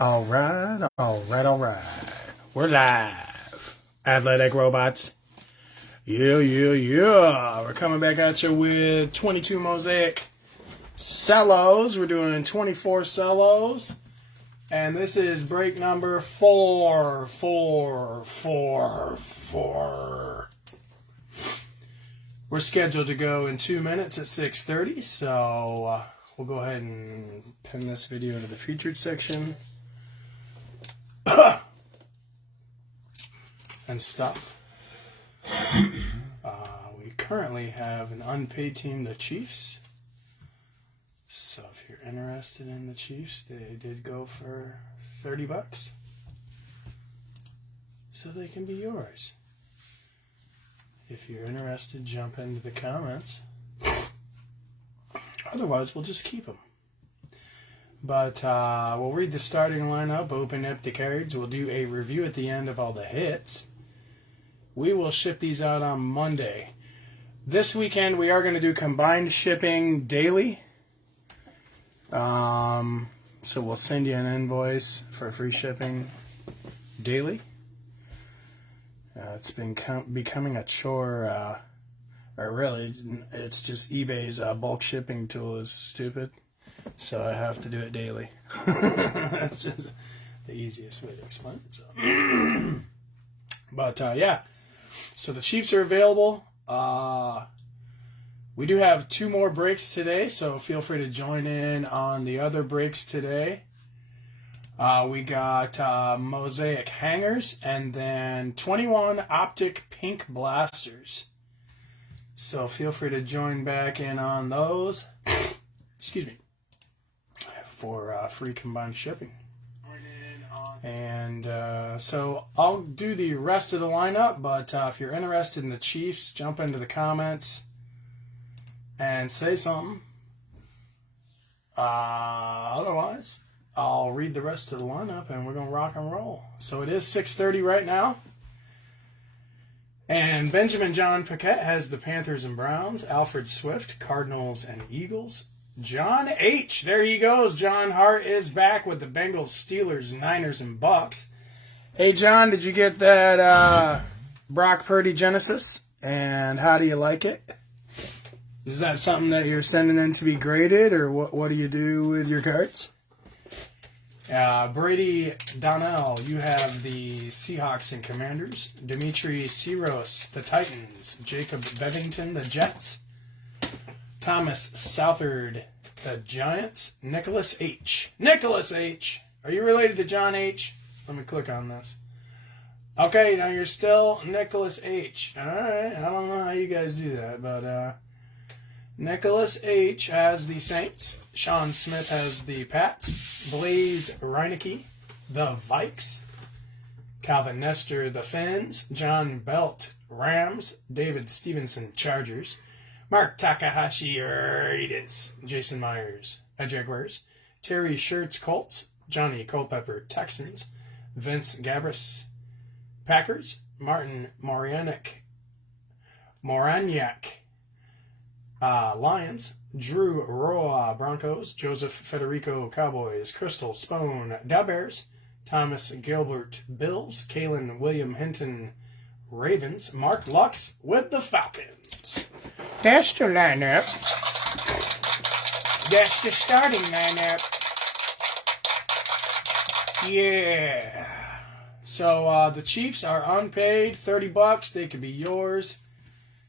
All right. We're live. AthleticRobots. Yeah. We're coming back at you with 22 Mosaic cellos. We're doing 24 cellos. And this is break number 4. We're scheduled to go in 2 minutes at 6:30, so we'll go ahead and pin this video to the featured section. And stuff. We currently have an unpaid team, the Chiefs. So if you're interested in the Chiefs, they did go for $30. So they can be yours. If you're interested, jump into the comments. Otherwise, we'll just keep them. But we'll read the starting lineup, open up the cards. We'll do a review at the end of all the hits. We will ship these out on Monday. This weekend, we are going to do combined shipping daily. So we'll send you an invoice for free shipping daily. It's been becoming a chore, or really, it's just eBay's bulk shipping tool is stupid, so I have to do it daily. That's just the easiest way to explain it. So. But, yeah, so the Chiefs are available. We do have 2 more breaks today, so feel free to join in on the other breaks today. We got Mosaic hangers and then 21 optic pink blasters. So feel free to join back in on those. Excuse me. For free combined shipping. And so I'll do the rest of the lineup, but if you're interested in the Chiefs, jump into the comments and say something. Otherwise, I'll read the rest of the lineup and we're going to rock and roll. So it is 6:30 right now. And Benjamin John Paquette has the Panthers and Browns. Alfred Swift, Cardinals and Eagles. John H. There he goes. John Hart is back with the Bengals, Steelers, Niners, and Bucks. Hey, John, did you get that Brock Purdy Genesis? And how do you like it? Is that something that you're sending in to be graded, or what do you do with your cards? Brady Donnell, you have the Seahawks and Commanders. Dimitri Siros, the Titans. Jacob Bevington, the Jets. Thomas Southard, the Giants. Nicholas H. Are you related to John H? Let me click on this. Okay, now you're still Nicholas H. All right, I don't know how you guys do that, but Nicholas H. has the Saints. Sean Smith has the Pats. Blaze Reinecke, the Vikes. Calvin Nestor, the Finns. John Belt, Rams. David Stevenson, Chargers. Mark Takahashi, Raiders. Jason Myers, Jaguars. Terry Shirts, Colts. Johnny Culpepper, Texans. Vince Gabris, Packers. Martin Moraniak, Lions. Drew Roa, Broncos. Joseph Federico, Cowboys. Crystal Spone, Bears. Thomas Gilbert, Bills. Kalen William Hinton, Ravens. Mark Lux with the Falcons. That's the lineup. That's the starting lineup. Yeah. So the Chiefs are unpaid, $30. They could be yours.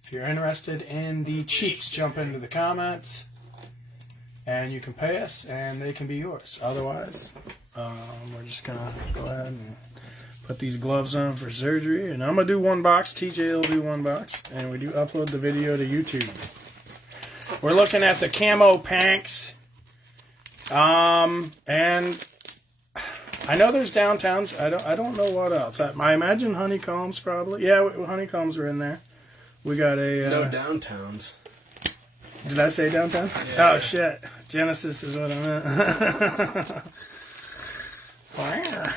If you're interested in the Chiefs, jump into the comments, and you can pay us, and they can be yours. Otherwise, we're just going to go ahead and put these gloves on for surgery, and I'm going to do 1 box. TJ will do 1 box, and we do upload the video to YouTube. We're looking at the camo Panks, and I know there's downtowns. I don't know what else. I imagine honeycombs probably. Yeah, honeycombs are in there. We got a... no downtowns. Did I say downtown? Yeah. Oh, shit. Genesis is what I meant. Wow.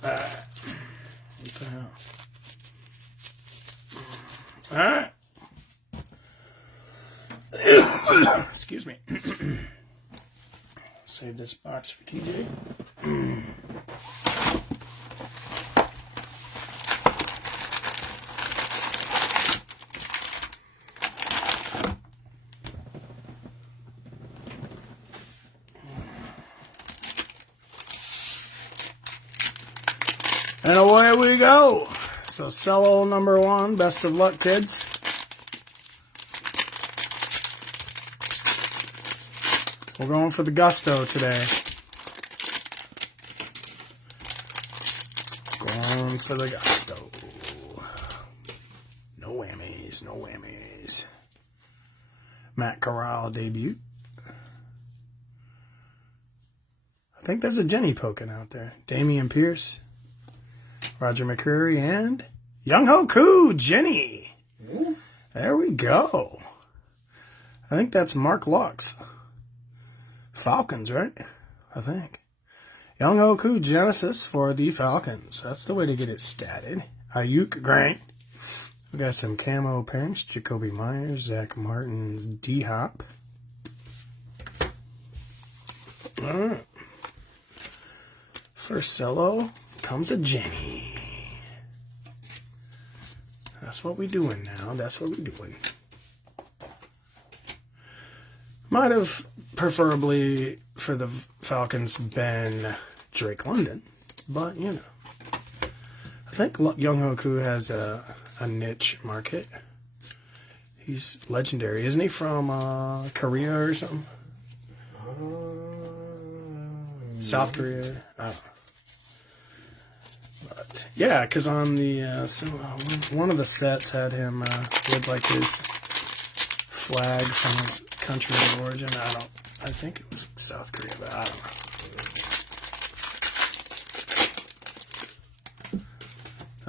What the hell? Alright. Excuse me. save this box for TJ. And away we go. So Cello number 1. Best of luck, kids. We're going for the gusto today. Going for the gusto. No whammies, no whammies. Matt Corral debut. I think there's a Jenny poking out there. Damian Pierce. Roger McCreary and Young-Ho Koo, Jenny. Ooh. There we go. I think that's Mark Lux. Falcons, right? I think. Young-Ho Koo, Genesis for the Falcons. That's the way to get it statted. Ayuk Grant. We got some camo pairings. Jacoby Myers, Zach Martin, D-Hop. All right. First Cello comes a Jenny. That's what we're doing now. That's what we're doing. Might have preferably for the Falcons been Drake London, but you know, I think Young-Ho Koo has a niche market. He's legendary, isn't he? From Korea or something? South Korea. I don't know. But yeah, because on the one of the sets had him with like his flag from his country of origin. I think it was South Korea, but I don't know.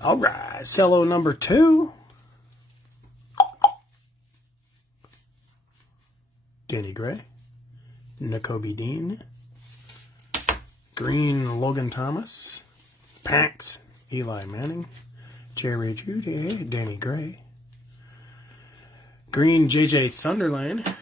All right, Cello number 2. Danny Gray, Nakobe Dean, Green Logan Thomas, Pax Eli Manning, Jerry Judy, Danny Gray, Green JJ Thunderland,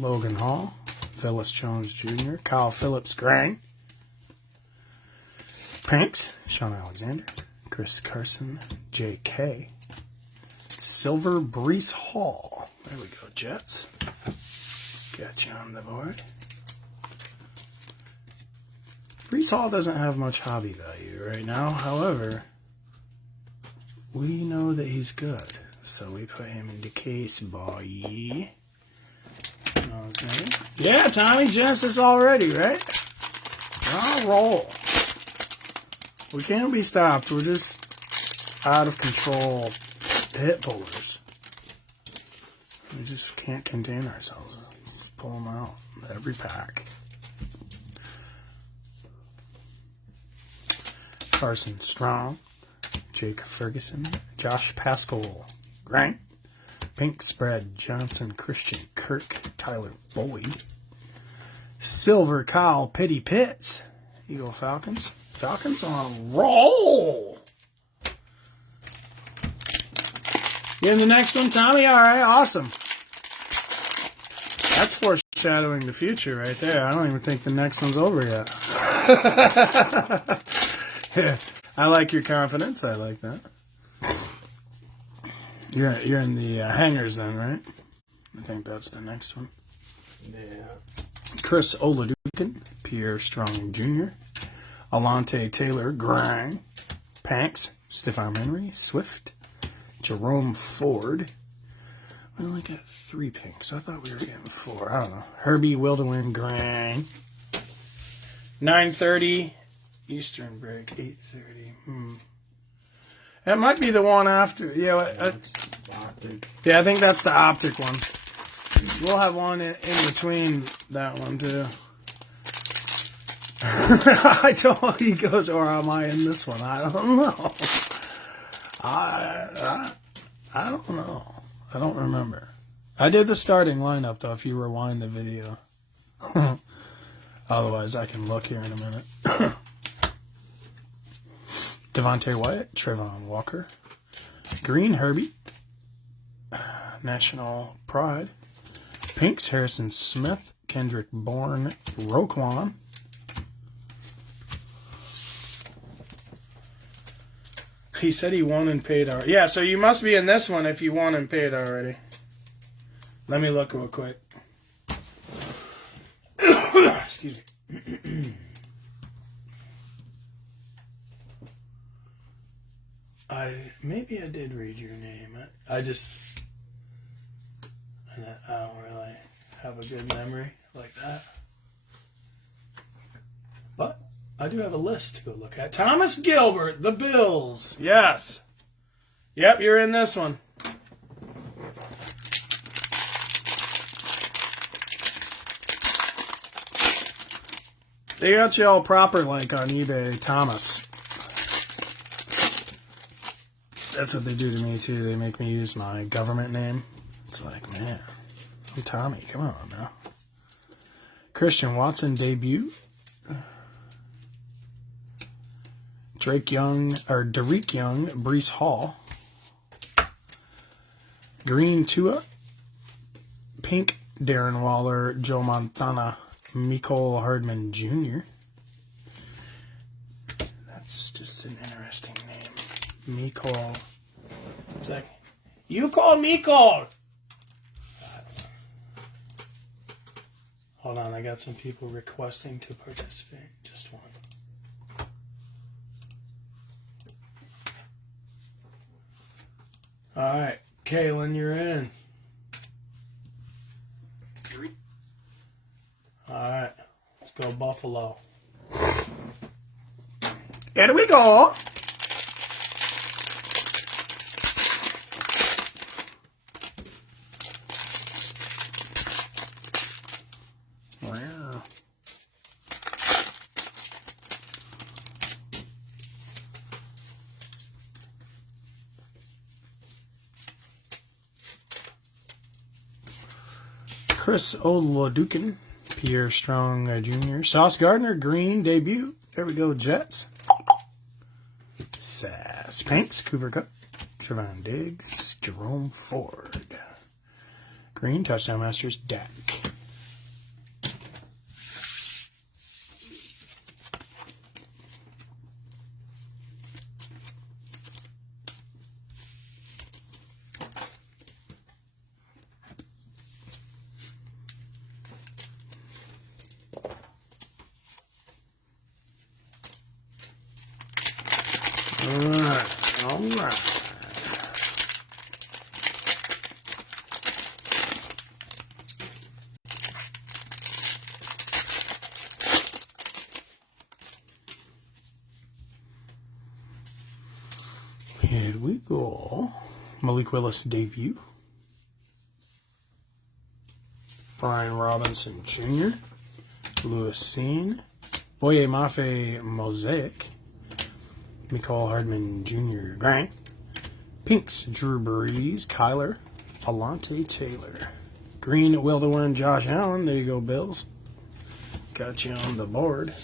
Logan Hall, Phyllis Jones Jr., Kyle Phillips Grang, Pranks, Sean Alexander, Chris Carson, J.K., Silver Brees Hall. There we go, Jets. Got you on the board. Brees Hall doesn't have much hobby value right now. However, we know that he's good. So we put him in the case, boy. Okay. Yeah, Tommy, Genesis already, right? I'll roll. We can't be stopped. We're just out of control hit pullers. We just can't contain ourselves. Just pull them out every pack. Carson Strong, Jake Ferguson, Josh Pascal, Grant, Pink Spread, Johnson Christian, Kirk, Tyler Boyd, Silver Kyle, Pitty Pitts, Eagle Falcons. Falcons on a roll. You in the next one, Tommy? All right, awesome. That's foreshadowing the future right there. I don't even think the next one's over yet. I like your confidence. I like that. You're in the hangers then, right? I think that's the next one. Yeah. Chris Oladukin, Pierre Strong Jr., Alante Taylor, Grind, Panks, Stephon Henry, Swift, Jerome Ford. We only got 3 pinks. I thought we were getting 4. I don't know. Herbie Wildewin, Grind. 9:30 Eastern break. 8:30. That might be the one after. Yeah, I think that's the optic one. We'll have one in between that one too. I don't know. He goes, or am I in this one? I don't know. I don't know. I don't remember. I did the starting lineup, though, if you rewind the video. Otherwise, I can look here in a minute. Devontae Wyatt, Trayvon Walker, Green Herbie, National Pride, Pinks Harrison Smith, Kendrick Bourne, Roquan, he said he won and paid already. Yeah, so you must be in this one if you won and paid already. Let me look real quick. Excuse me. Maybe I did read your name. I don't really have a good memory like that. But I do have a list to go look at. Thomas Gilbert, the Bills. Yes. Yep, you're in this one. They got you all proper like on eBay, Thomas. That's what they do to me too. They make me use my government name. It's like, man, I'm Tommy. Come on now. Christian Watson debut. Derek Young, Breece Hall. Green Tua. Pink Darren Waller, Joe Montana, Mecole Hardman Jr. That's just an interesting name. Mecole. It's like, you called Mecole. Hold on, I got some people requesting to participate. Just one. All right, Kaylin, you're in. All right, let's go Buffalo. Here we go. Wow. Chris Oladukin, Pierre Strong Jr., Sauce Gardner, Green debut. There we go, Jets. Sass Panks, Cooper Kupp, Trevon Diggs, Jerome Ford. Green, Touchdown Masters, Dak. All right. Here we go. Malik Willis debut. Brian Robinson Jr. Lewis Seen. Boye Mafe Mosaic. Mecole Hardman Jr. Grant. Pinks, Drew Brees, Kyler, Alante Taylor. Green, Will the Win, Josh Allen. There you go, Bills. Got you on the board.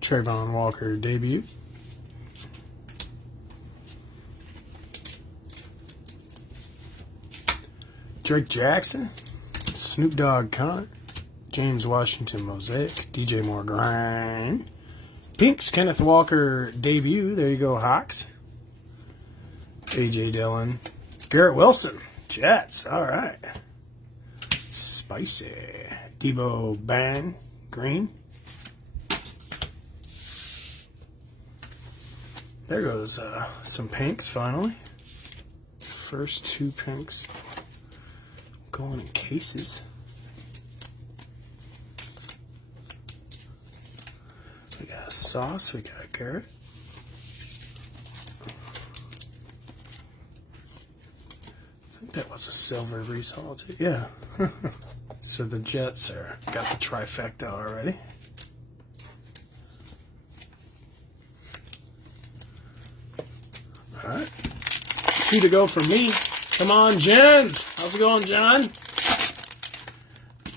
Trayvon Walker debut. Drake Jackson, Snoop Dogg Connor, James Washington Mosaic, DJ Moore Grind, Pinks Kenneth Walker debut. There you go, Hawks. AJ Dillon, Garrett Wilson, Jets. All right, spicy. Debo Bang Green. There goes some pinks finally. First two pinks. going in cases. We got Sauce, we got Garrett. I think that was a silver result. Yeah. So the Jets are got the trifecta already. All right. 2 to go for me. Come on, Jens. How's it going, John?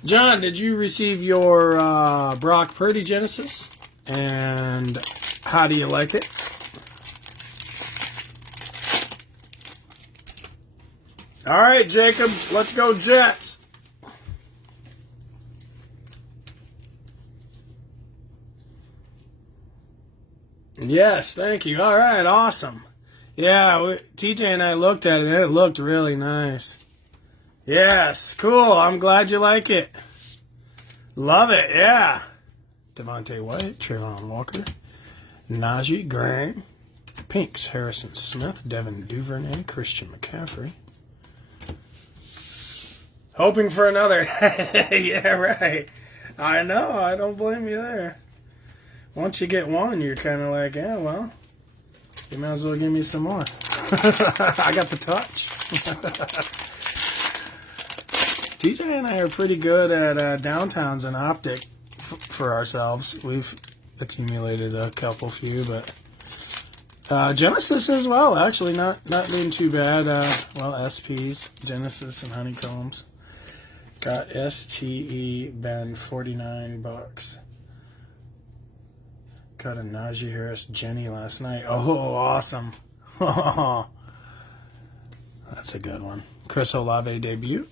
John, did you receive your Brock Purdy Genesis? And how do you like it? All right, Jacob, let's go Jets. Yes, thank you. All right, awesome. Yeah, TJ and I looked at it, and it looked really nice. Yes, cool. I'm glad you like it. Love it, yeah. Devontae White, Trayvon Walker, Najee Graham, Pinks, Harrison Smith, Devin Duvernay, Christian McCaffrey. Hoping for another. Yeah, right. I know. I don't blame you there. Once you get one, you're kind of like, yeah, well, you might as well give me some more. I got the touch. TJ and I are pretty good at downtowns and optic for ourselves. We've accumulated a few, but Genesis as well. Actually, not being too bad. Well, SPs, Genesis, and Honeycombs. Got STE Ben $49. Got a Najee Harris Jenny last night. Oh, awesome! That's a good one. Chris Olave debut.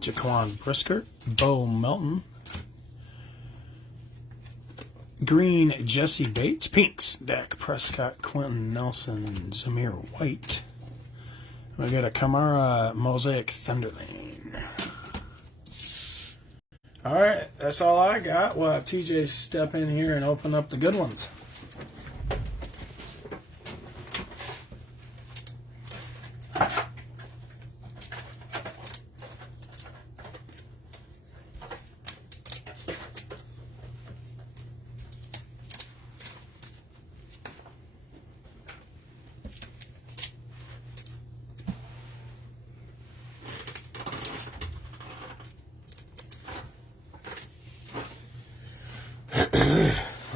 Jaquan Brisker, Bo Melton, Green Jesse Bates, Pinks, Dak Prescott, Quentin Nelson, Zamir White. We got a Kamara Mosaic Thunderlane. All right, that's all I got. We'll have TJ step in here and open up the good ones.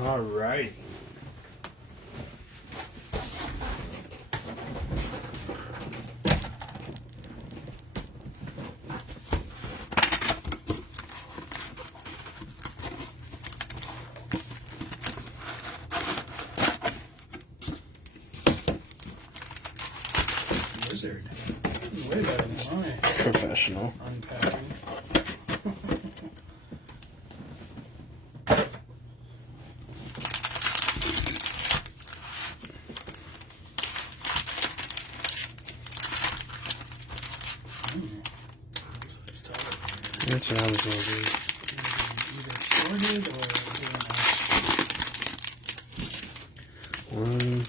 All right. Wizard. Way better than mine. Professional. Unpacking. That's what I was going to do. Either shorted or doing that. 1,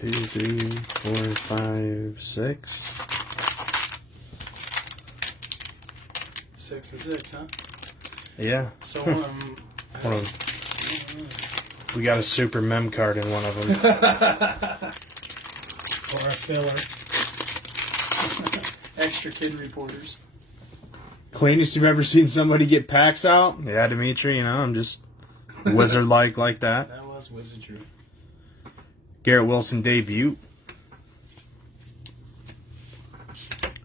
2, 3, 4, 5, 6. 6 and 6, huh? Yeah. So We got a super mem card in one of them. or a filler. Extra kid reporters. Cleanest you've ever seen somebody get packs out? Yeah, Dimitri, you know, I'm just wizard-like like that. That was wizardry. Garrett Wilson debut.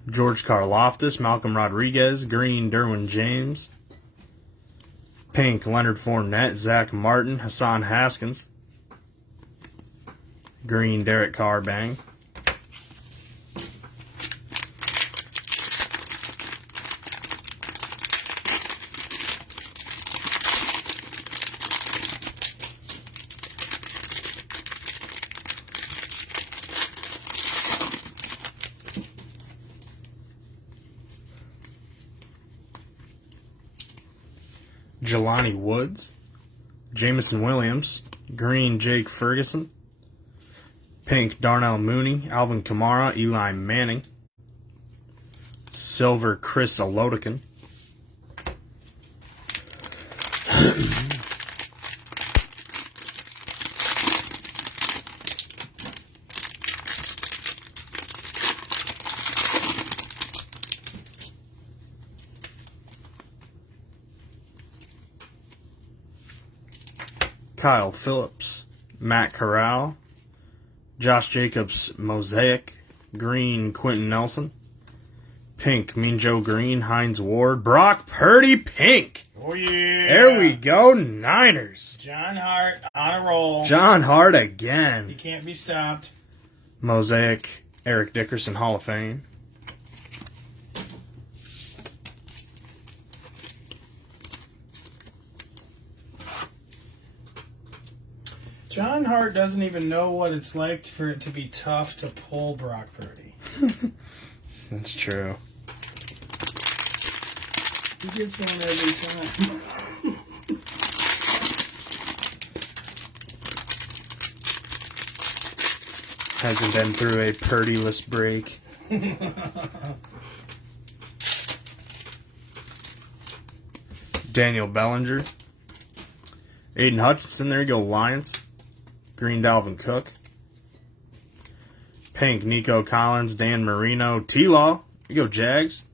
George Karlaftis, Malcolm Rodriguez, Green Derwin James. Pink Leonard Fournette, Zach Martin, Hassan Haskins. Green Derek Carr bang. Jelani Woods, Jamison Williams, Green, Jake Ferguson. Pink, Darnell Mooney, Alvin Kamara, Eli Manning. Silver, Chris Alotican. Kyle Phillips, Matt Corral, Josh Jacobs, Mosaic, Green, Quentin Nelson, Pink, Mean Joe Green, Hines Ward, Brock Purdy, Pink. Oh, yeah. There we go, Niners. John Hart on a roll. John Hart again. He can't be stopped. Mosaic, Eric Dickerson, Hall of Fame. John Hart doesn't even know what it's like for it to be tough to pull Brock Purdy. That's true. He gets one every time. Hasn't been through a Purdy-less break. Daniel Bellinger. Aiden Hutchinson, there you go, Lions. Green, Dalvin Cook. Pink, Nico Collins, Dan Marino. T-Law, you go, Jags.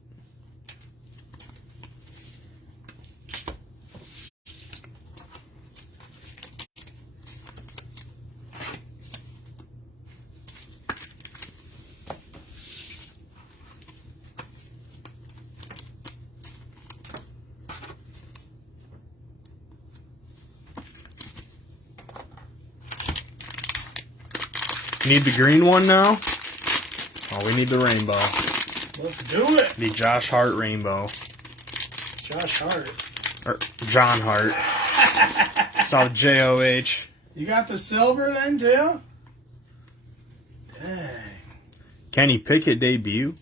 Need the green one now? Oh, we need the rainbow. Let's do it. The Josh Hart rainbow. Josh Hart. Or John Hart. Saw the J-O-H. You got the silver then, too? Dang. Kenny Pickett debut.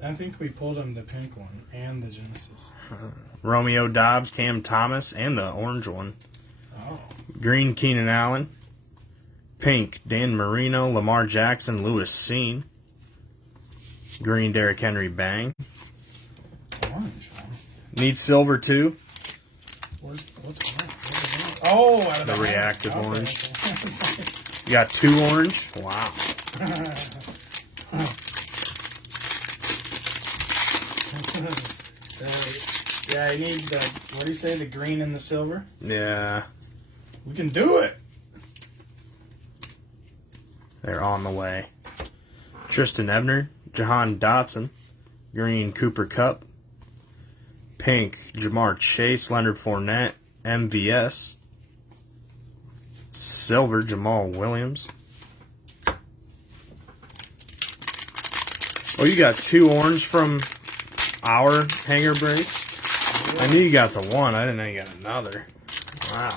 I think we pulled him the pink one and the Genesis. Romeo Dobbs, Cam Thomas, and the orange one. Oh. Green, Keenan Allen. Pink, Dan Marino, Lamar Jackson, Lewis Seen. Green, Derrick Henry, Bang. Orange one. Need silver, too. What's that? Oh, out of The hat. reactive Okay. orange. You got 2 orange? Wow. Yeah, I need the, what do you say, the green and the silver? Yeah, We can do it. they're on the way. Tristan Ebner, Jahan Dotson. Green, Cooper Kupp. Pink, Jamar Chase, Leonard Fournette, MVS. Silver, Jamal Williams. Oh, you got 2 orange from our hanger breaks? I knew you got the one. I didn't know you got another. Wow.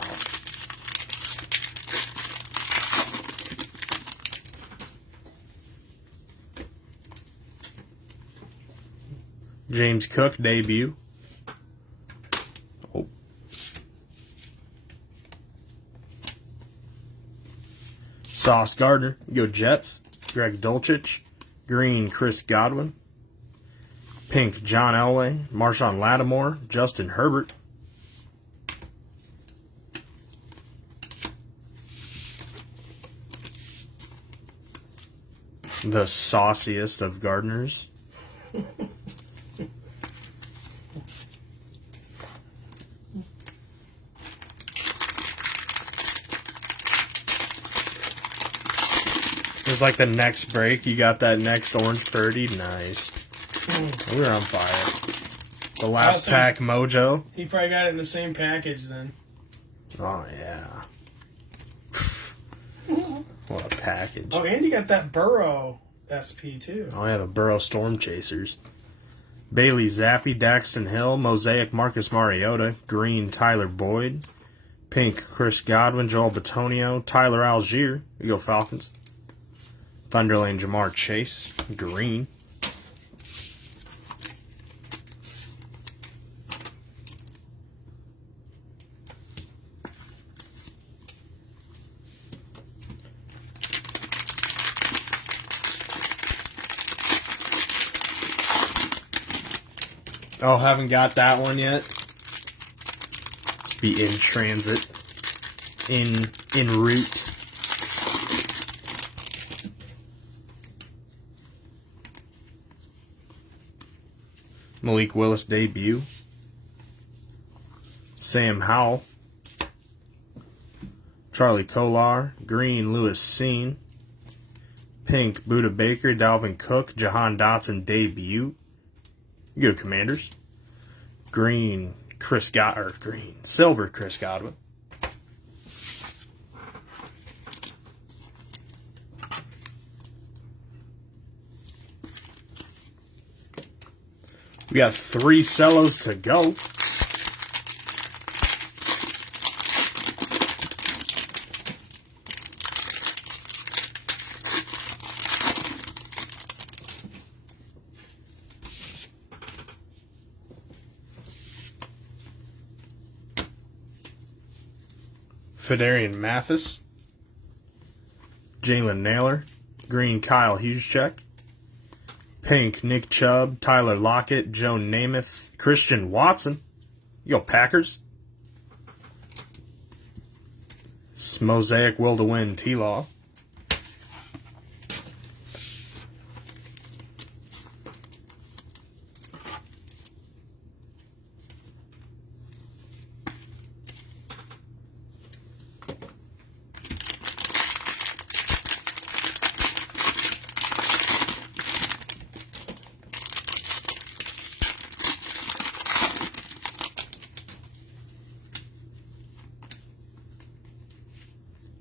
James Cook debut. Oh. Sauce Gardner. You go Jets. Greg Dulcich. Green, Chris Godwin. Pink, John Elway. Marshawn Lattimore. Justin Herbert. The sauciest of Gardners. It was like the next break. You got that next orange Purdy. Nice. We're on fire. The last pack mojo. He probably got it in the same package then. Oh, yeah. What a package. Oh, and you got that Burrow SP too. Oh, yeah, the Burrow Storm Chasers. Bailey Zappi, Daxton Hill, Mosaic Marcus Mariota, Green Tyler Boyd, Pink Chris Godwin, Joel Batonio, Tyler Algier. You go Falcons. Thunderlane Jamar Chase, Green. Oh, haven't got that one yet. Just be in transit. En route. Malik Willis debut. Sam Howell. Charlie Kolar. Green Lewis Seen. Pink Buda Baker. Dalvin Cook. Jahan Dotson debut. Good Commanders. Green Silver Chris Godwin. We got 3 cellos to go. Fedarian Mathis. Jalen Naylor. Green Kyle Juszczyk. Pink Nick Chubb. Tyler Lockett. Joe Namath. Christian Watson. You go Packers. Mosaic Will to Win T-Law.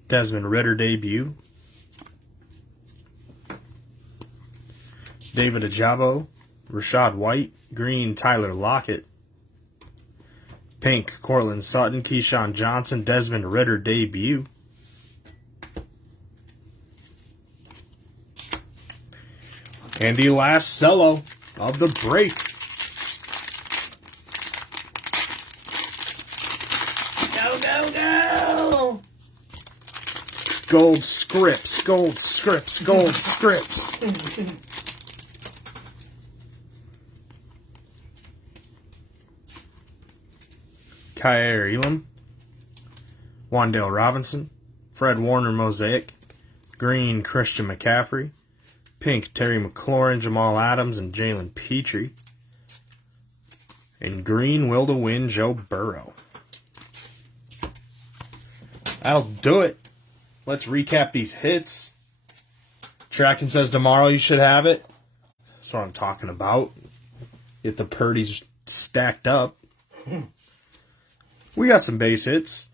Desmond Ridder debut. David Ajabo. Rashad White. Green Tyler Lockett. Pink Cortland Sutton. Keyshawn Johnson. Desmond Ridder debut. And the last cello of the break. Go, go, go! Gold scripts, gold scripts, gold scripts. Kyer Elam. Wan'Dale Robinson. Fred Warner Mosaic. Green Christian McCaffrey. Pink Terry McLaurin, Jamal Adams, and Jalen Petrie. And green Will to Win Joe Burrow. That'll do it. Let's recap these hits. Tracking says tomorrow you should have it. That's what I'm talking about. Get the Purdy's stacked up. We got some base hits.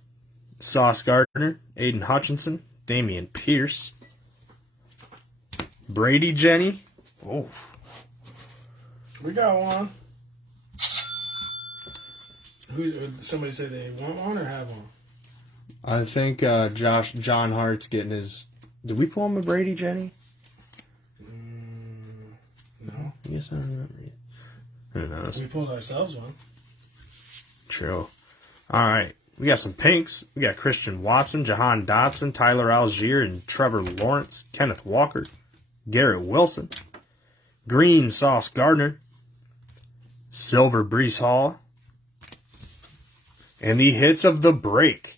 Sauce Gardner, Aiden Hutchinson, Damian Pierce, Brady Jenny. Oh, we got one. Somebody say they want one or have one? I think John Hart's getting his. Did we pull him a Brady Jenny? No. Yes, I remember. Who knows? We pulled ourselves one. True. All right. We got some pinks. We got Christian Watson, Jahan Dotson, Tyler Algier, and Trevor Lawrence, Kenneth Walker, Garrett Wilson, green Sauce Gardner, silver Breece Hall, and the hits of the break.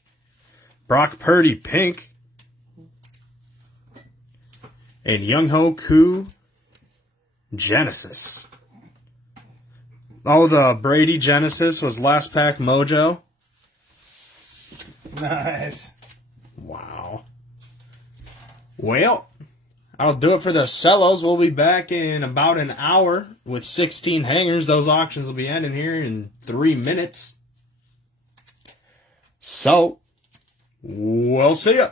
Brock Purdy pink, and Younghoe Koo Genesis. Oh, the Brady Genesis was last pack mojo. Nice. Wow. Well, I'll do it for the cellos. We'll be back in about an hour with 16 hangers. Those auctions will be ending here in 3 minutes. So, we'll see ya.